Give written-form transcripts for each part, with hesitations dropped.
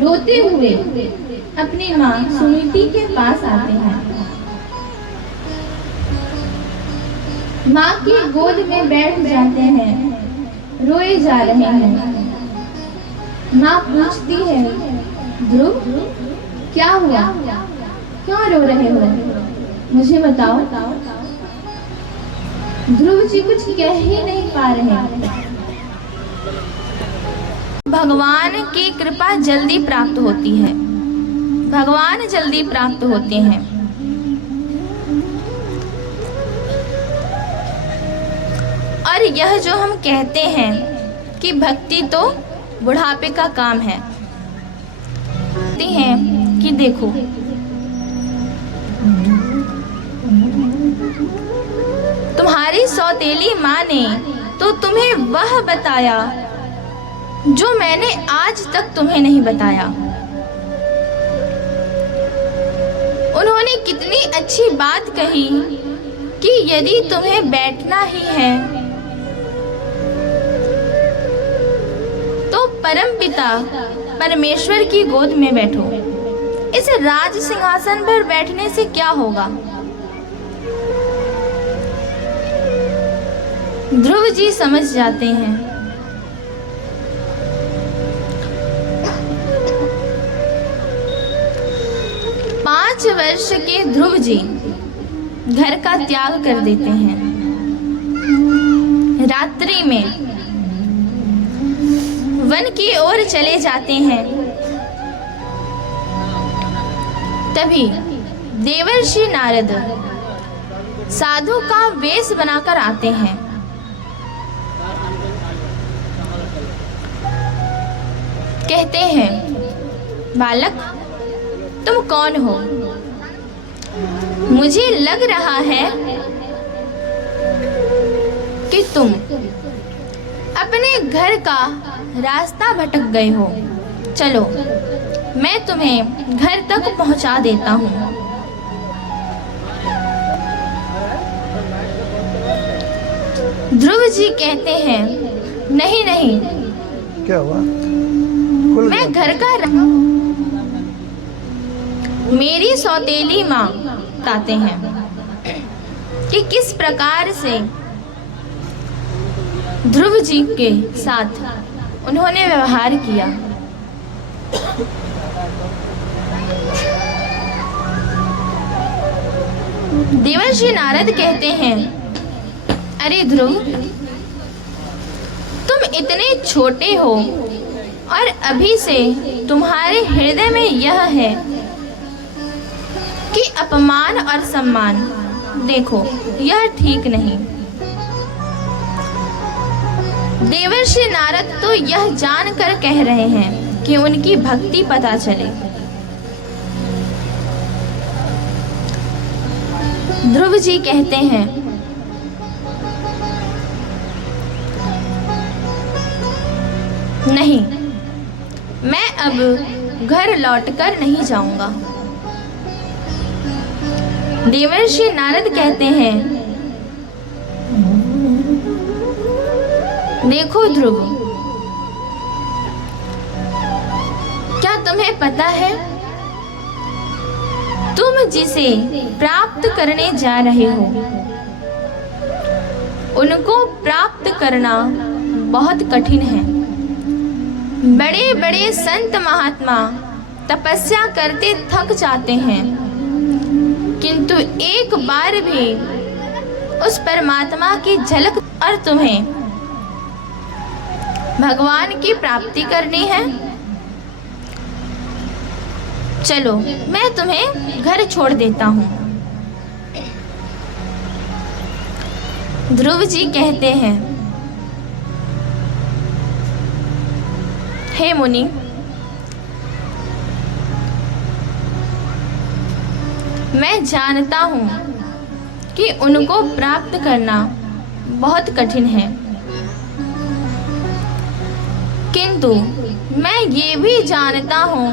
रोते हुए अपनी माँ सुनीति के पास आते हैं। माँ की गोद में बैठ जाते हैं, रोए जा रहे हैं। माँ पूछती है, ध्रुव क्या हुआ, क्यों रो रहे हो, मुझे बताओ। ध्रुव जी कुछ कह ही नहीं पा रहे। भगवान की कृपा जल्दी प्राप्त होती है, भगवान जल्दी प्राप्त होते हैं। और यह जो हम कहते हैं कि भक्ति तो बुढ़ापे का काम है, कहते हैं कि देखो तुम्हारी सौतेली माँ ने तो तुम्हें वह बताया जो मैंने आज तक तुम्हें नहीं बताया। उन्होंने कितनी अच्छी बात कही कि यदि तुम्हें बैठना ही है तो परमपिता परमेश्वर की गोद में बैठो। इस राज सिंहासन पर बैठने से क्या होगा। ध्रुव जी समझ जाते हैं। 5 वर्ष के ध्रुव जी घर का त्याग कर देते हैं। रात्रि में वन की ओर चले जाते हैं। तभी देवर्षि नारद साधु का वेश बनाकर आते हैं। कहते हैं, बालक तुम कौन हो? मुझे लग रहा है कि तुम अपने घर का रास्ता भटक गए हो। चलो मैं तुम्हें घर तक पहुंचा देता हूँ। ध्रुव जी कहते हैं, नहीं नहीं, क्या हुआ? मैं घर का मेरी सौतेली माँ बताते हैं कि किस प्रकार से ध्रुव जी के साथ उन्होंने व्यवहार किया। देवर्षि नारद कहते हैं, अरे ध्रुव, तुम इतने छोटे हो और अभी से तुम्हारे हृदय में यह है कि अपमान और सम्मान, देखो यह ठीक नहीं। देवर्षि नारद तो यह जानकर कह रहे हैं कि उनकी भक्ति पता चले। ध्रुव जी कहते हैं, नहीं, मैं अब घर लौटकर नहीं जाऊंगा। देवर्षि नारद कहते हैं, देखो ध्रुव, क्या तुम्हें पता है तुम जिसे प्राप्त करने जा रहे हो उनको प्राप्त करना बहुत कठिन है। बड़े बड़े संत महात्मा तपस्या करते थक जाते हैं, किंतु एक बार भी उस परमात्मा की झलक, और तुम्हें भगवान की प्राप्ति करनी है। चलो मैं तुम्हें घर छोड़ देता हूँ। ध्रुव जी कहते हैं, हे मुनि, मैं जानता हूँ कि उनको प्राप्त करना बहुत कठिन है, किंतु मैं ये भी जानता हूँ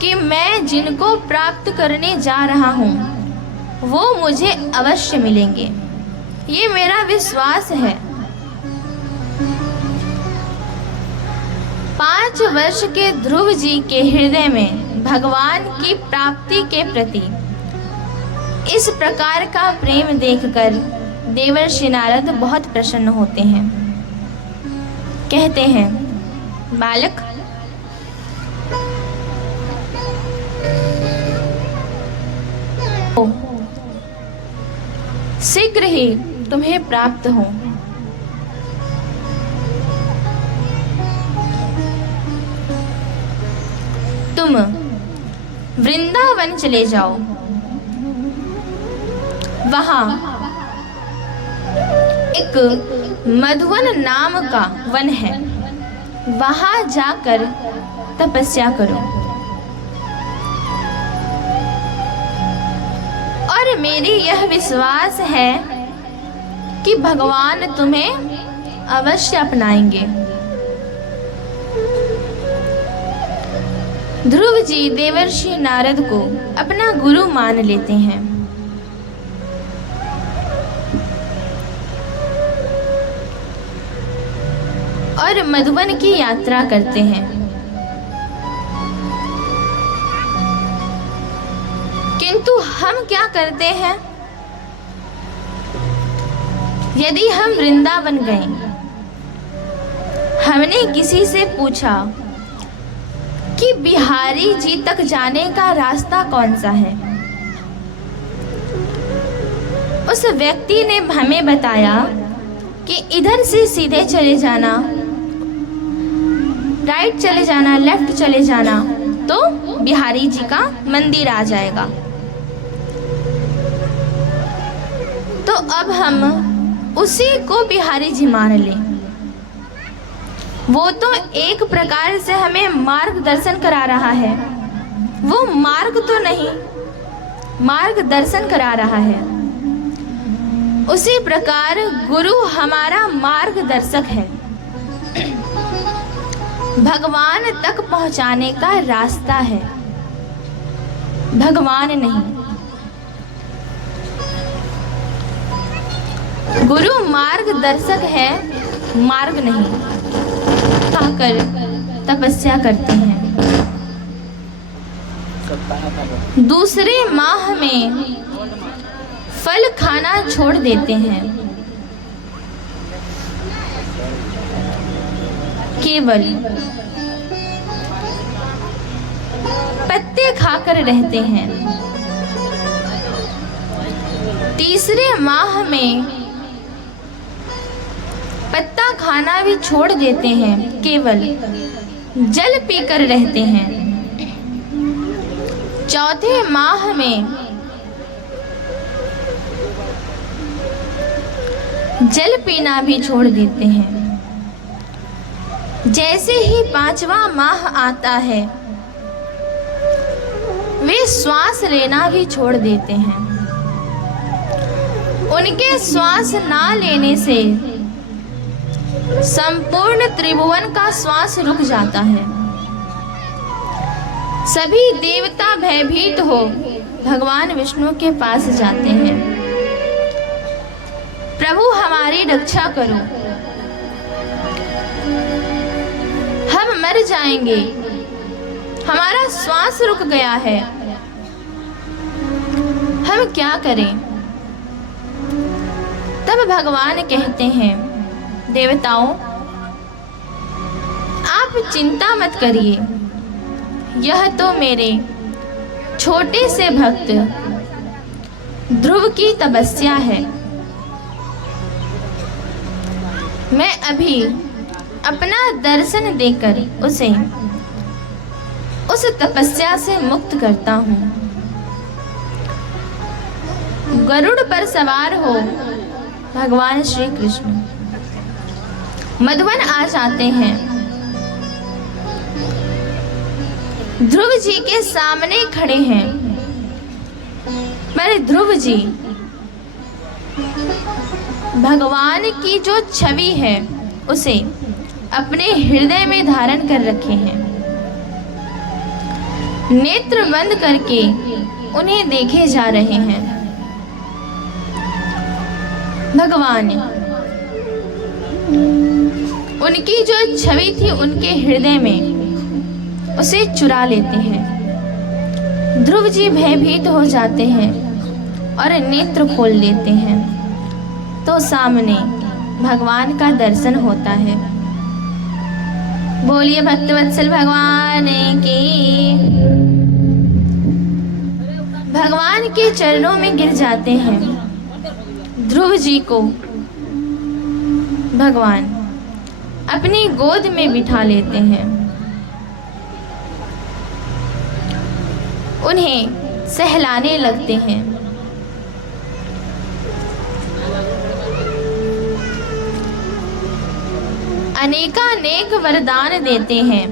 कि मैं जिनको प्राप्त करने जा रहा हूँ वो मुझे अवश्य मिलेंगे। ये मेरा विश्वास है। 5 वर्ष के ध्रुव जी के हृदय में भगवान की प्राप्ति के प्रति इस प्रकार का प्रेम देखकर देवर्षि नारद बहुत प्रसन्न होते हैं। कहते हैं, बालक, शीघ्र ही तुम्हें प्राप्त हो। तुम वृंदावन चले जाओ। वहां एक मधुवन नाम का वन है, वहां जाकर तपस्या करो और मेरी यह विश्वास है कि भगवान तुम्हें अवश्य अपनाएंगे। ध्रुव जी देवर्षि नारद को अपना गुरु मान लेते हैं। और मधुवन की यात्रा करते हैं। किंतु हम क्या करते हैं? यदि हम वृंदावन गए, हमने किसी से पूछा कि बिहारी जी तक जाने का रास्ता कौन सा है, उस व्यक्ति ने हमें बताया कि इधर से सीधे चले जाना, राइट चले जाना, लेफ्ट चले जाना तो बिहारी जी का मंदिर आ जाएगा। तो अब हम उसी को बिहारी जी मान लें। वो तो एक प्रकार से हमें मार्गदर्शन करा रहा है, वो मार्ग तो नहीं, मार्गदर्शन करा रहा है। उसी प्रकार गुरु हमारा मार्गदर्शक है, भगवान तक पहुंचाने का रास्ता है, भगवान नहीं। गुरु मार्गदर्शक है, मार्ग नहीं। कहकर तपस्या करते हैं। दूसरे माह में फल खाना छोड़ देते हैं, केवल पत्ते खाकर रहते हैं। तीसरे माह में पत्ता खाना भी छोड़ देते हैं, केवल जल पीकर रहते हैं। चौथे माह में जल पीना भी छोड़ देते हैं। जैसे ही 5वां माह आता है, वे श्वास लेना भी छोड़ देते हैं। उनके श्वास ना लेने से संपूर्ण त्रिभुवन का श्वास रुक जाता है। सभी देवता भयभीत हो भगवान विष्णु के पास जाते हैं, प्रभु हमारी रक्षा करो, हम मर जाएंगे, हमारा श्वास रुक गया है, हम क्या करें? तब भगवान कहते हैं, देवताओं, आप चिंता मत करिए, यह तो मेरे छोटे से भक्त ध्रुव की तपस्या है। मैं अभी अपना दर्शन देकर उसे उस तपस्या से मुक्त करता हूँ। गरुड़ पर सवार हो भगवान श्री कृष्ण मधुवन आ जाते हैं। ध्रुव जी के सामने खड़े हैं। मेरे ध्रुव जी भगवान की जो छवि है उसे अपने हृदय में धारण कर रखे हैं। नेत्र बंद करके उन्हें देखे जा रहे हैं। भगवान उनकी जो छवि थी उनके हृदय में उसे चुरा लेते हैं। ध्रुव जी भयभीत हो जाते हैं और नेत्र खोल लेते हैं तो सामने भगवान का दर्शन होता है। बोलिए भक्तवत्सल भगवान की। भगवान के चरणों में गिर जाते हैं। ध्रुव जी को भगवान अपनी गोद में बिठा लेते हैं। उन्हें सहलाने लगते हैं। अनेकानेक वरदान देते हैं।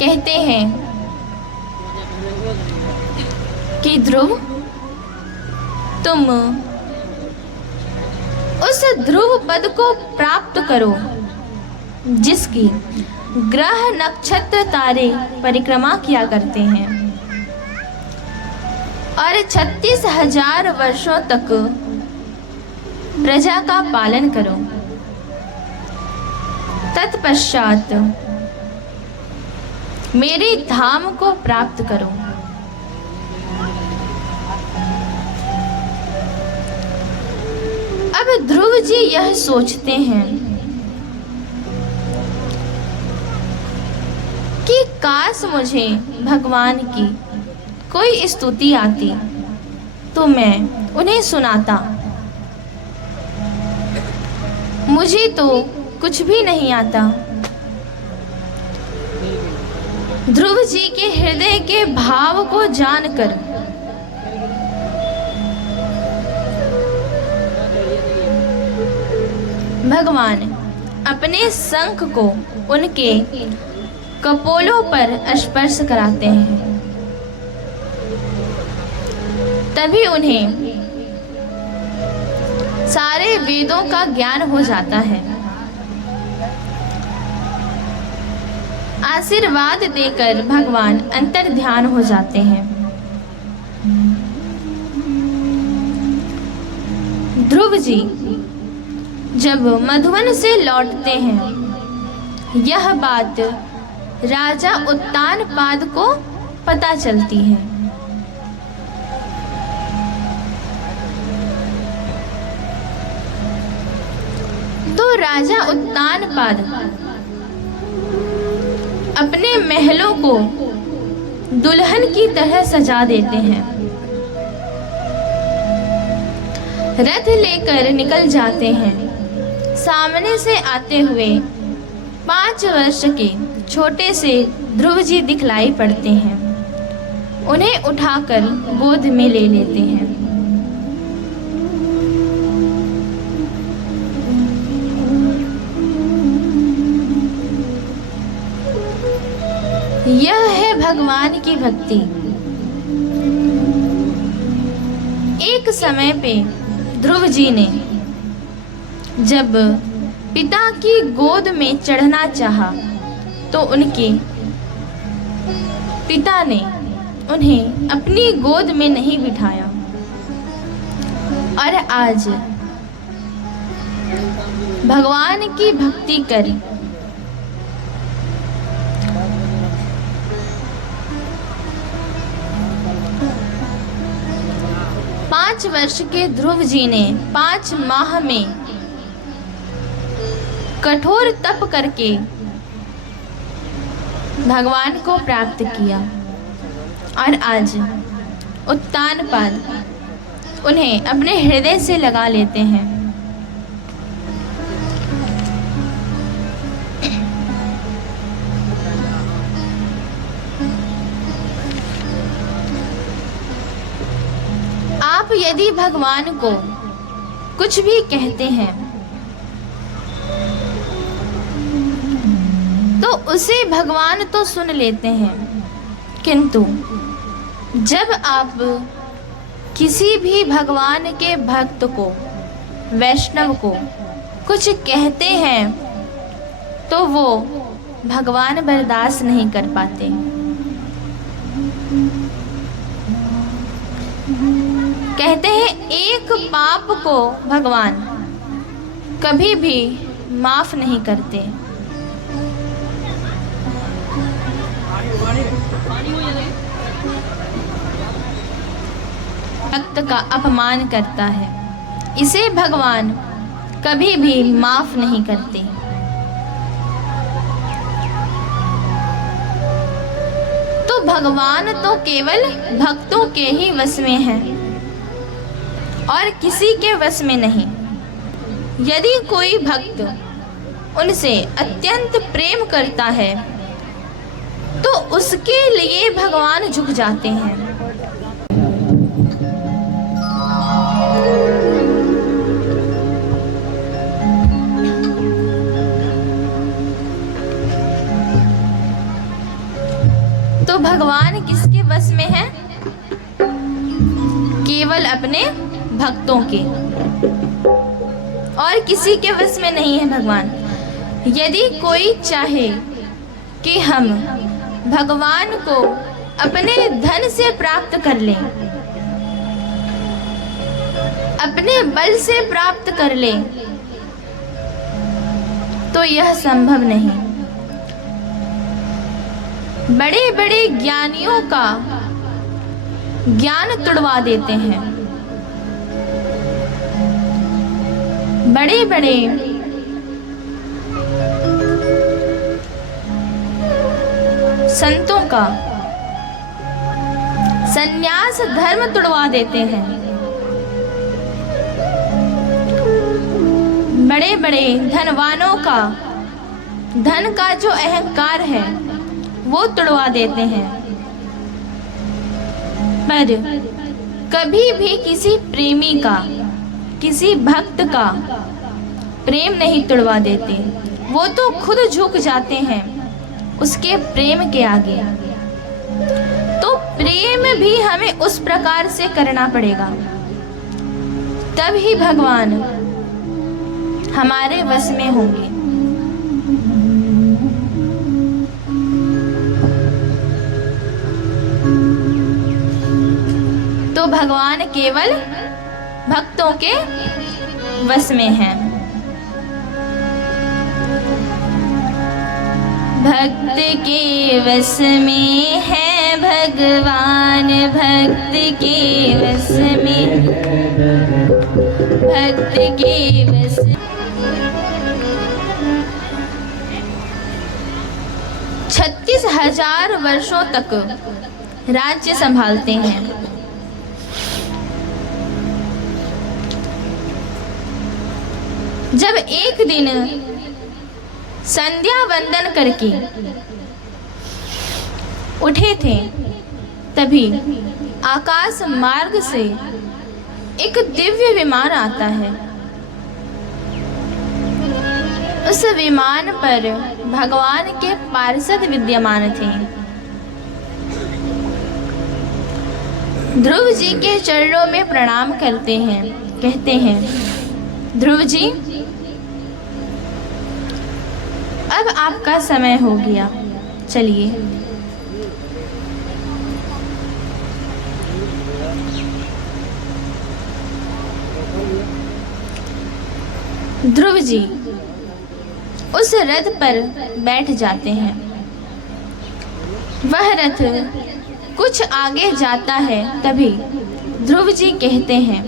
कहते हैं कि ध्रुव, तुम उस ध्रुव पद को प्राप्त करो जिसकी ग्रह नक्षत्र तारे परिक्रमा किया करते हैं और 36,000 वर्षों तक प्रजा का पालन करो। तत्पश्चात मेरे धाम को प्राप्त करो। अब ध्रुव जी यह सोचते हैं कि काश मुझे भगवान की कोई स्तुति आती तो मैं उन्हें सुनाता। मुझे तो कुछ भी नहीं आता। ध्रुव जी के हृदय के भाव को जानकर भगवान अपने शंख को उनके कपोलों पर स्पर्श कराते हैं। तभी उन्हें सारे वेदों का ज्ञान हो जाता है। आशीर्वाद देकर भगवान अंतर ध्यान हो जाते हैं। ध्रुव जी जब मधुवन से लौटते हैं, यह बात राजा उत्तानपाद को पता चलती है। तो राजा उत्तानपाद अपने महलों को दुल्हन की तरह सजा देते हैं। रथ लेकर निकल जाते हैं। सामने से आते हुए 5 वर्ष के छोटे से ध्रुव जी दिखलाई पड़ते हैं। उन्हें उठाकर गोद में ले लेते हैं। यह है भगवान की भक्ति। एक समय पे ध्रुव जी ने जब पिता की गोद में चढ़ना चाहा तो उनके पिता ने उन्हें अपनी गोद में नहीं बिठाया। और आज भगवान की भक्ति कर 5 वर्ष के ध्रुव जी ने 5 माह में कठोर तप करके भगवान को प्राप्त किया। और आज उत्तानपाद उन्हें अपने हृदय से लगा लेते हैं। आप यदि भगवान को कुछ भी कहते हैं तो उसे भगवान तो सुन लेते हैं, किंतु जब आप किसी भी भगवान के भक्त को, वैष्णव को कुछ कहते हैं तो वो भगवान बर्दाश्त नहीं कर पाते। कहते हैं एक पाप को भगवान कभी भी माफ नहीं करते। भक्त का अपमान करता है, इसे भगवान कभी भी माफ नहीं करते। तो भगवान तो केवल भक्तों के ही वश में हैं और किसी के वश में नहीं। यदि कोई भक्त उनसे अत्यंत प्रेम करता है तो उसके लिए भगवान झुक जाते हैं। तो भगवान किसके वश में है? केवल अपने भक्तों के, और किसी के वश में नहीं है भगवान। यदि कोई चाहे कि हम भगवान को अपने धन से प्राप्त कर लें, अपने बल से प्राप्त कर लें, तो यह संभव नहीं। बड़े बड़े ज्ञानियों का ज्ञान तुड़वा देते हैं, बड़े बड़े संतों का संन्यास धर्म तुड़वा देते हैं, बड़े बड़े धनवानों का धन का जो अहंकार है वो तुड़वा देते हैं, पर कभी भी किसी प्रेमी का, किसी भक्त का प्रेम नहीं तुड़वा देते। वो तो खुद झुक जाते हैं उसके प्रेम के आगे। तो प्रेम भी हमें उस प्रकार से करना पड़ेगा, तभी भगवान हमारे वश में होंगे। तो भगवान केवल भक्तों के वश में हैं। भक्त के वश में है भगवान, भक्त के वश में, भक्त के वश। 36,000 वर्षों तक राज्य संभालते हैं। जब एक दिन संध्या वंदन करके उठे थे, तभी आकाश मार्ग से एक दिव्य विमान आता है। उस विमान पर भगवान के पार्षद विद्यमान थे। ध्रुव जी के चरणों में प्रणाम करते हैं, कहते हैं, ध्रुव जी, अब आपका समय हो गया, चलिए। ध्रुव जी उस रथ पर बैठ जाते हैं। वह रथ कुछ आगे जाता है, तभी ध्रुव जी कहते हैं,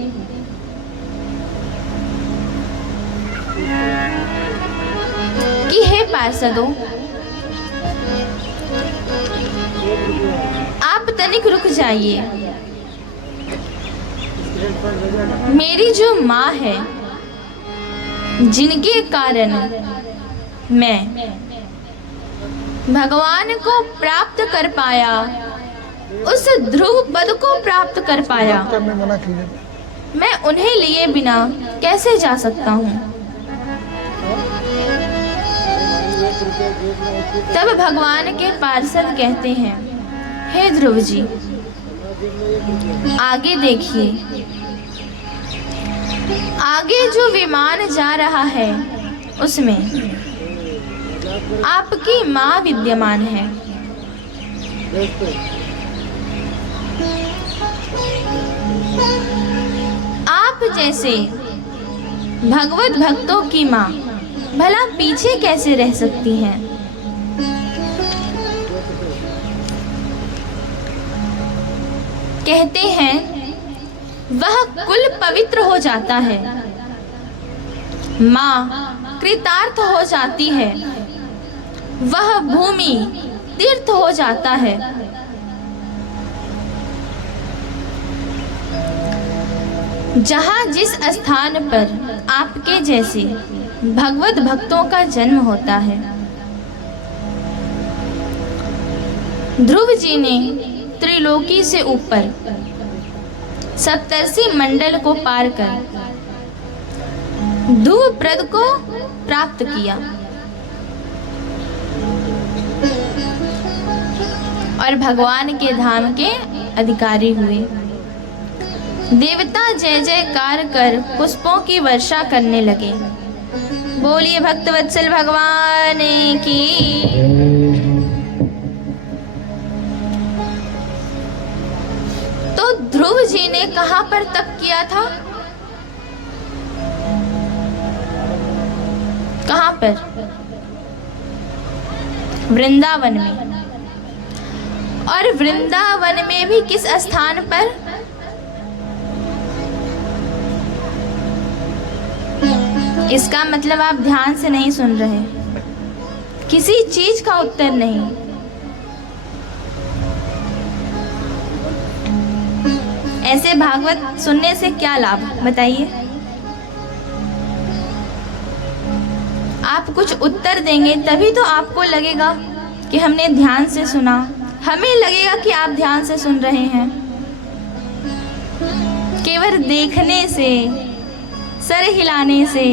कि हे पार्षदों, आप तनिक रुक जाइए। मेरी जो माँ है, जिनके कारण मैं भगवान को प्राप्त कर पाया, उस ध्रुव पद को प्राप्त कर पाया, मैं उन्हें लिए बिना कैसे जा सकता हूँ। तब भगवान के पार्षद कहते हैं, हे ध्रुव जी, आगे देखिए, आगे जो विमान जा रहा है उसमें आपकी माँ विद्यमान है। आप जैसे भगवत भक्तों की माँ भला पीछे कैसे रह सकती हैं। कहते हैं वह कुल पवित्र हो जाता है, माँ कृतार्थ हो जाती है, वह भूमि तीर्थ हो जाता है। जहाँ जिस स्थान पर आपके जैसे भगवत भक्तों का जन्म होता है। ध्रुव जी ने त्रिलोकी से ऊपर सप्तर्षि मंडल को पार कर ध्रुव प्रद को प्राप्त किया और भगवान के धाम के अधिकारी हुए। देवता जय जयकार कर पुष्पों की वर्षा करने लगे। बोलिए भक्तवत्सल भगवान की। तो ध्रुव जी ने कहां पर तप किया था? कहां पर? वृंदावन में। और वृंदावन में भी किस स्थान पर? इसका मतलब आप ध्यान से नहीं सुन रहे, किसी चीज का उत्तर नहीं। ऐसे भागवत सुनने से क्या लाभ बताइए? आप कुछ उत्तर देंगे तभी तो आपको लगेगा कि हमने ध्यान से सुना, हमें लगेगा कि आप ध्यान से सुन रहे हैं। केवल देखने से, सर हिलाने से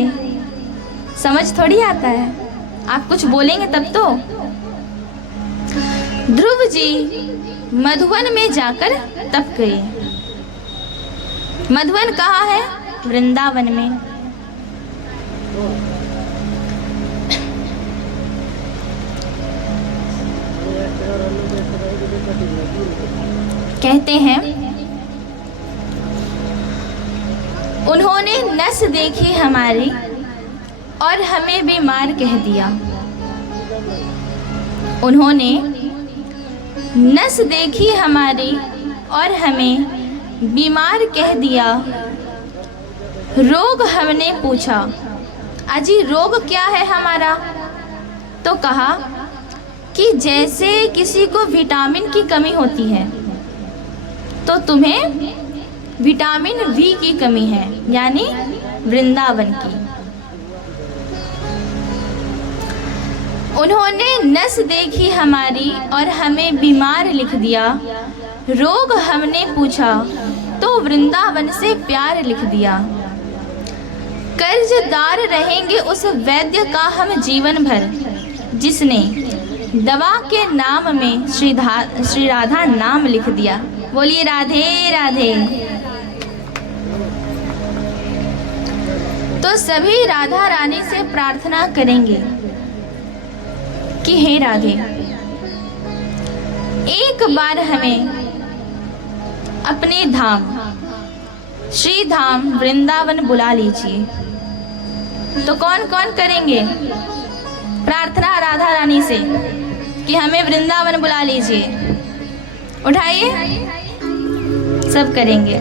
समझ थोड़ी आता है, आप कुछ बोलेंगे तब तो। ध्रुव जी मधुवन में जाकर तप गए। मधुवन कहाँ है? वृंदावन में। कहते हैं उन्होंने नस देखी हमारी और हमें बीमार कह दिया। उन्होंने नस देखी हमारी और हमें बीमार कह दिया। रोग हमने पूछा, अजी रोग क्या है हमारा? तो कहा कि जैसे किसी को विटामिन की कमी होती है तो तुम्हें विटामिन वी की कमी है, यानी वृंदावन की। उन्होंने नस देखी हमारी और हमें बीमार लिख दिया। रोग हमने पूछा तो वृंदावन से प्यार लिख दिया। कर्जदार रहेंगे उस वैद्य का हम जीवन भर, जिसने दवा के नाम में श्री राधा नाम लिख दिया। बोलिए राधे राधे। तो सभी राधा रानी से प्रार्थना करेंगे कि हे राधे, एक बार हमें अपने धाम श्री धाम वृंदावन बुला लीजिए। तो कौन कौन करेंगे प्रार्थना राधा रानी से कि हमें वृंदावन बुला लीजिए? उठाइए, सब करेंगे।